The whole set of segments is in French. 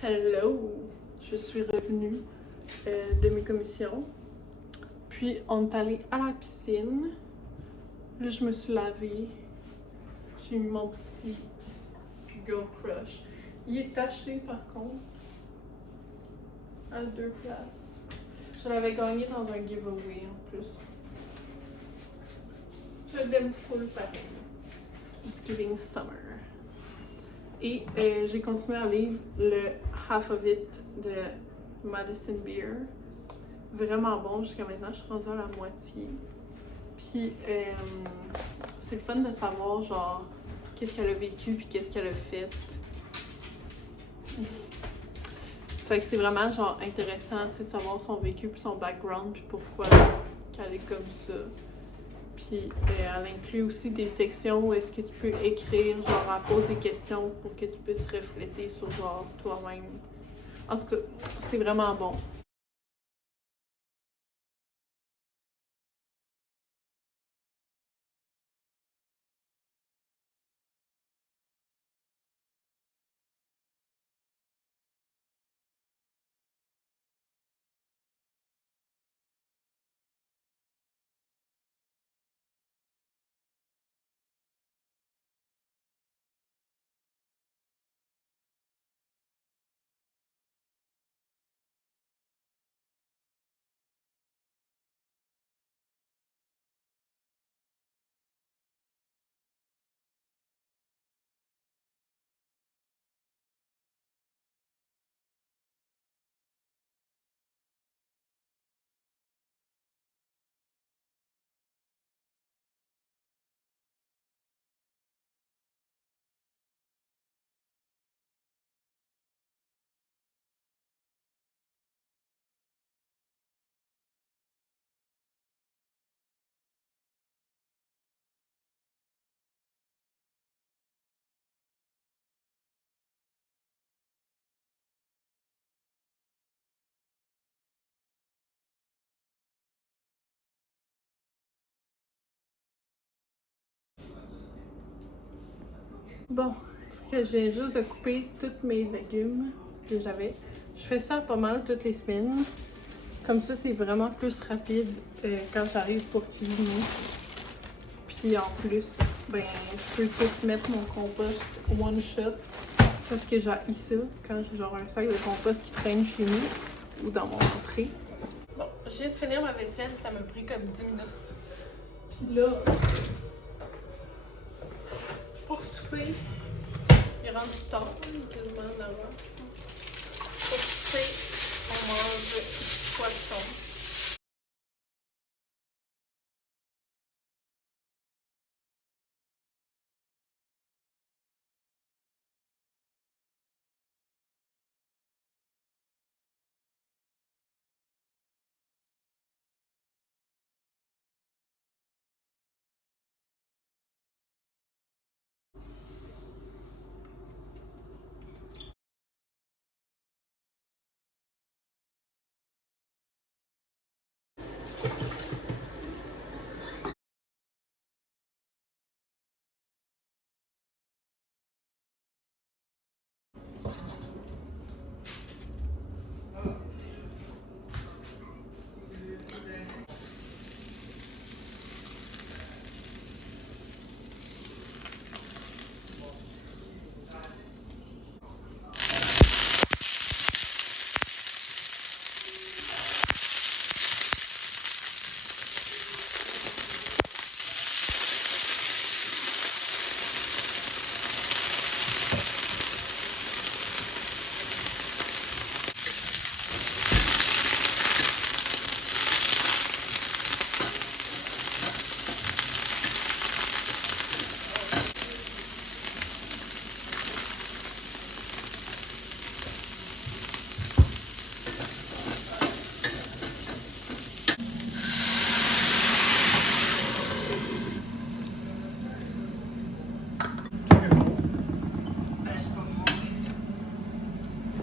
Hello! Je suis revenue de mes commissions. Puis on est allé à la piscine. Là, je me suis lavée. J'ai mis mon petit Girl Crush. Il est taché par contre. À 2 places. Je l'avais gagné dans un giveaway en plus. Je l'aime full pareil. It's giving summer. Et j'ai continué à lire le Half of It de Madison Beer. Vraiment bon jusqu'à maintenant, je suis rendue à la moitié. Puis c'est le fun de savoir genre qu'est-ce qu'elle a vécu puis qu'est-ce qu'elle a fait. Fait que c'est vraiment genre intéressant de savoir son vécu puis son background puis pourquoi qu'elle est comme ça. Puis elle inclut aussi des sections où est-ce que tu peux écrire, genre elle pose des questions pour que tu puisses refléter sur genre toi-même. En tout cas, c'est vraiment bon. Bon, que j'ai juste de couper tous mes légumes que j'avais. Je fais ça pas mal toutes les semaines. Comme ça, c'est vraiment plus rapide quand j'arrive pour cuisiner. Puis en plus, ben, je peux tout mettre mon compost one shot. Parce que j'ai ça quand j'ai genre un sac de compost qui traîne chez nous ou dans mon entrée. Bon, je viens de finir ma vaisselle, ça m'a pris comme 10 minutes. Puis là, pour souper, il rentre du temps, quasiment 9 heures. Pour souper, on mange poisson.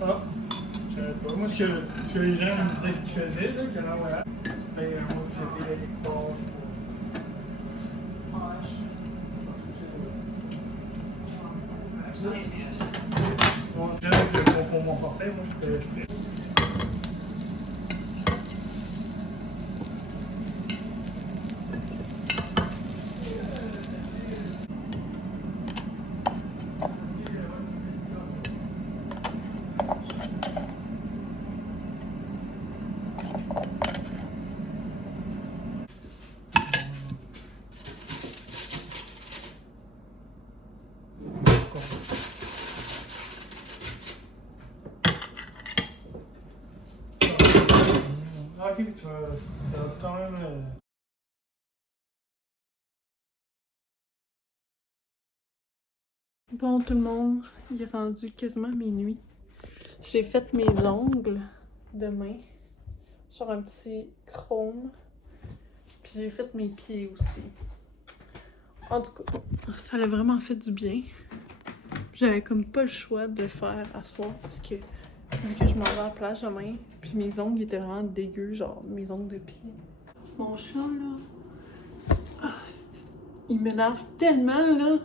Ah, je savais pas. Moi, ce que les gens me disaient qu'ils faisaient, là, que là, voilà, tu payes un mois de payer quelque part. Bon, j'aime le pour mon forfait, moi, je fais. Ok, tu vas quand même. Bon, tout le monde, il est rendu quasiment minuit. J'ai fait mes ongles demain sur un petit chrome. Puis j'ai fait mes pieds aussi. En tout cas, ça a vraiment fait du bien. J'avais comme pas le choix de le faire à soir parce que vu que je m'en vais à la plage demain, puis mes ongles étaient vraiment dégueux, genre mes ongles de pied. Mon chat là, il m'énerve tellement là.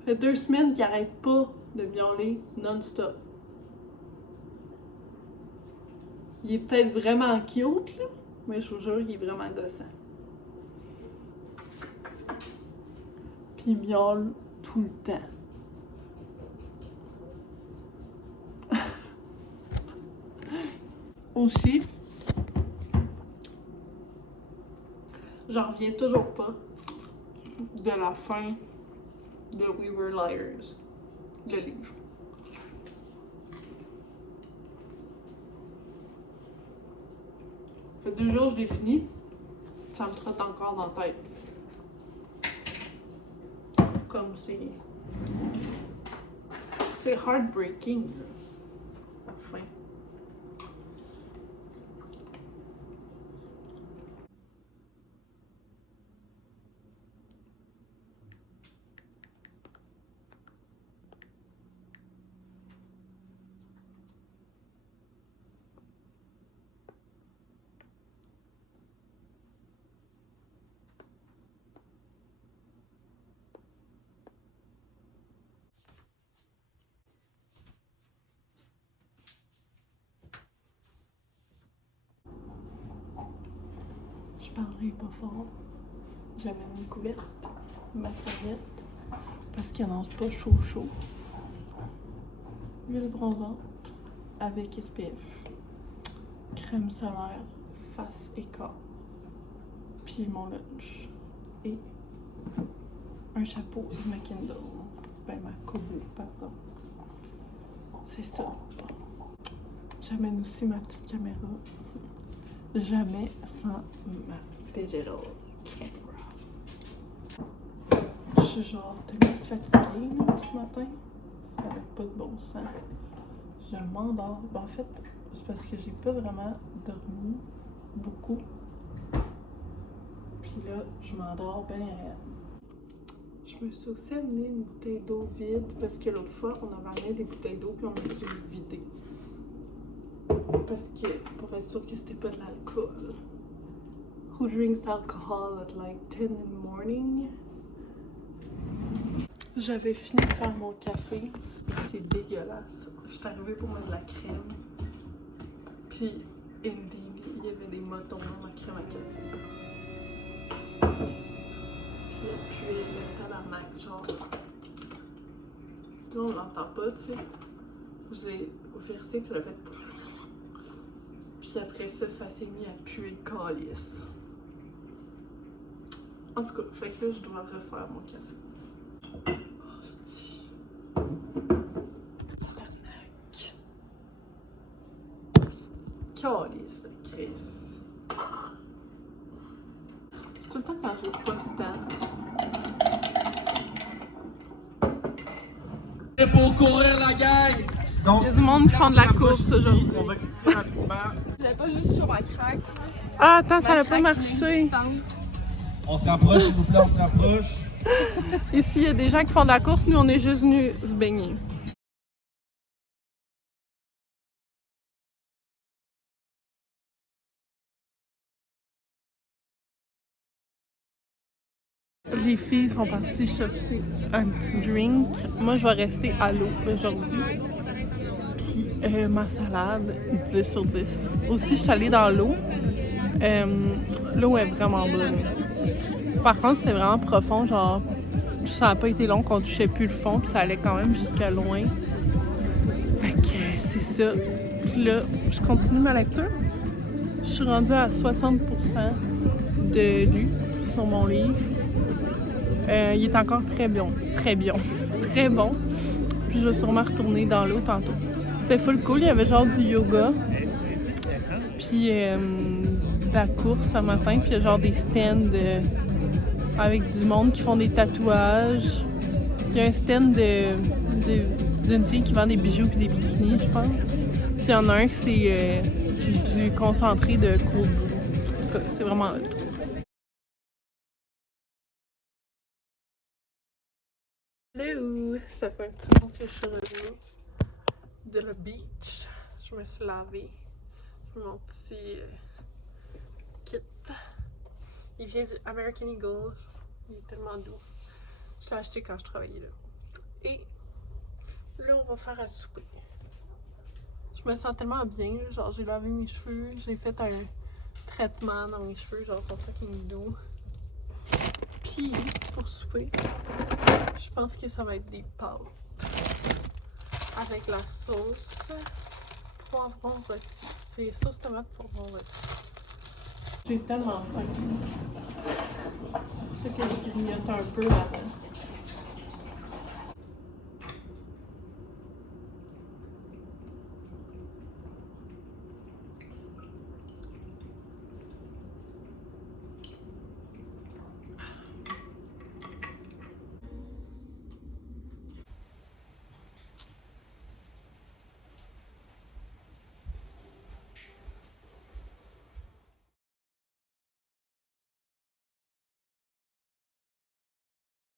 Ça fait 2 semaines qu'il arrête pas de miauler non-stop. Il est peut-être vraiment cute là, mais je vous jure, il est vraiment gossant. Puis il miaule tout le temps. Aussi, j'en reviens toujours pas de la fin de We Were Liars, le livre. Ça fait 2 jours que je l'ai fini, ça me trotte encore dans la tête. Comme c'est heartbreaking, là, la fin. Je parlerai pas fort. J'avais une couverte, ma serviette, parce qu'il annonce pas chaud. Huile bronzante avec SPF. Crème solaire, face et corps. Puis mon lunch. Et un chapeau de ma Kindle. Ben, ma Kobo, pardon. C'est ça. J'amène aussi ma petite caméra. Jamais sans ma digital camera. Je suis genre tellement fatiguée là, ce matin. Ça n'a pas de bon sens. Je m'endors. Ben, en fait, c'est parce que j'ai pas vraiment dormi beaucoup. Puis là, je m'endors bien raide. Je me suis aussi amené une bouteille d'eau vide parce que l'autre fois, on avait amené des bouteilles d'eau puis on a dû les vider. Parce que, pour être sûr que c'était pas de l'alcool. Who drinks alcohol at like 10 in the morning? J'avais fini de faire mon café et c'est dégueulasse. J'étais arrivée pour mettre de la crème. Puis, indeed, il y avait des motons dans ma crème à café. Puis, elle puait le tabarnak, genre. Là, on l'entend pas, tu sais. J'ai versé, puis ça l'a fait. Puis après ça, ça s'est mis à puer de calice. En tout cas, fait que là, je dois refaire mon café. Hostie. Tabarnak. Calice de Chris. C'est tout le temps quand j'ai pas le temps. Et pour courir la gang! Il y a du monde qui font de la course aujourd'hui. On va cliquer rapidement. J'avais pas juste sur ma craque. Ah, attends, ça n'a pas marché. On se rapproche, s'il vous plaît, on se rapproche. Ici, il y a des gens qui font de la course, nous, on est juste venus se baigner. Les filles sont parties chercher un petit drink. Moi, je vais rester à l'eau aujourd'hui. Puis Ma salade, 10 sur 10. Aussi, je suis allée dans l'eau. L'eau est vraiment bonne. Par contre, c'est vraiment profond, genre, ça n'a pas été long qu'on touchait plus le fond, puis ça allait quand même jusqu'à loin. Fait que c'est ça. Puis là, je continue ma lecture. Je suis rendue à 60% de lu sur mon livre. Il est encore très bon. Très bon. Puis je vais sûrement retourner dans l'eau tantôt. C'était full cool, il y avait genre du yoga. Puis de la course ce matin, puis il y a genre des stands avec du monde qui font des tatouages. Il y a un stand d'une fille qui vend des bijoux puis des bikinis, je pense. Puis il y en a un qui c'est du concentré de cold brew. En tout cas, c'est vraiment hot. Hello! Ça fait un petit bout que je suis revenue de la beach. Je me suis lavée. J'ai mon petit kit. Il vient du American Eagle. Il est tellement doux. Je l'ai acheté quand je travaillais là. Et là, on va faire à souper. Je me sens tellement bien. Genre, j'ai lavé mes cheveux. J'ai fait un traitement dans mes cheveux. Genre, ils sont fucking doux. Puis, pour souper, je pense que ça va être des pâtes. Avec la sauce poivron rôti. C'est sauce tomate poivron rôti. J'ai tellement faim. C'est que je grignote un peu avant.